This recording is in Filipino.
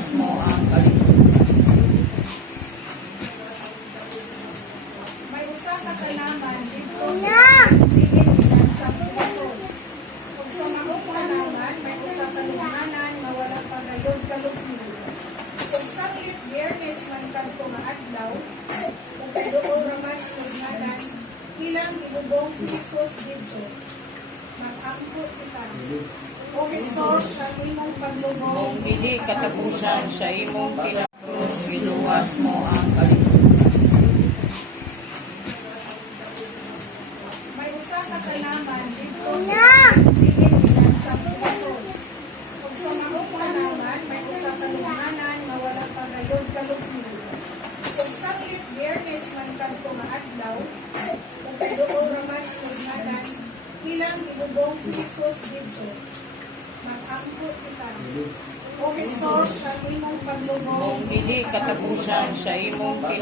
iluwas mo ang kalibutan. May usa ka tanaman dito sa tingin sa Jesus. Kung sa maong tanaman, may usa ka lunghanan nga wala pa gayud kalugno. Kung saglit Biyernes man kadto nga adlaw, kung kaduol raman sa lunghanan, ilang gibubong si Jesus dito. Mag-angkot kita. O Jesus, sa imong paglubong, Kung dili katapusan sa imong kinakrus, iluwas mo ang kalibutan. may usa ka tanaman dito sa tingin sa Jesus. Kung sa maong tanaman, may usa ka lunghanan nga wala pa gayud kalugno. Kung saglit Biyernes man kadto nga adlaw, kung kaduol raman sa lunghanan, ilang gibubong si Jesus dito. Mag-angkot kita. O Jesus, sa imong paglubong, Kung dili katapusan sa imong kinakrus,